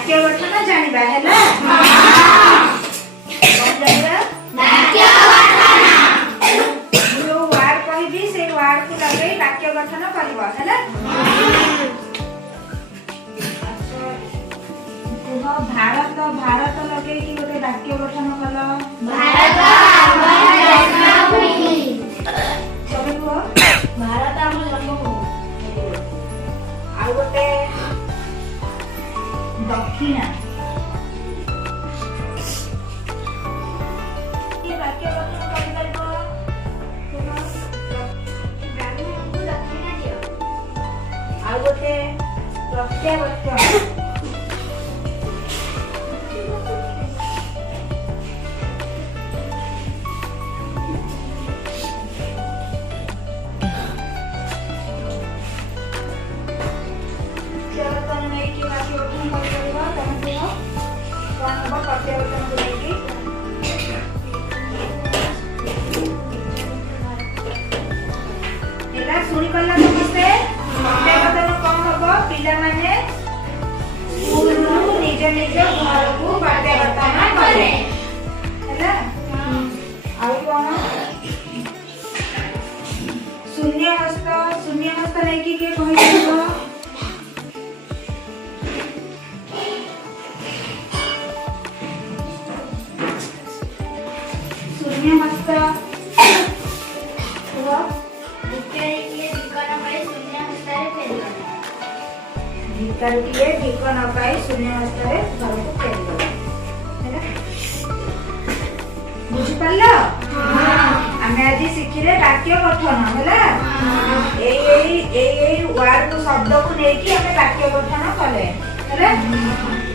वाक्य गठन जानिबा हैला कोन जानिबा वाक्य गठन जो वर्ड कहबी से वर्ड को लगे वाक्य गठन करबो हैला अच्छा भारत भारत लगे कि गोटे वाक्य गठन कलो भारत हमर जन्मभूमि तबे को भारत हमर जन्मभूमि आ गोटे दक्षिणा ये वाक्य गठन करि परबो गाली हमको दक्षिणा दियो आ गोटे प्रत्यावर्तन शुणी कला समस्ते प्रत्येकतन कौन हम पिला माने स्कूल निज निज घर को प्रत्यावर्तन करे हैला आउ कौन शून्य हस्त नै कि के कहि देबो शून्य हस्त भिकारुटिए भिक न पाई शून्य हस्तारे घर को फेरी गला हैला बुझि पालो आमे आज शिखिले वाक्य गठन हैला एई वर्ड को शब्द को लेकी हमें वाक्य गठन कले हैला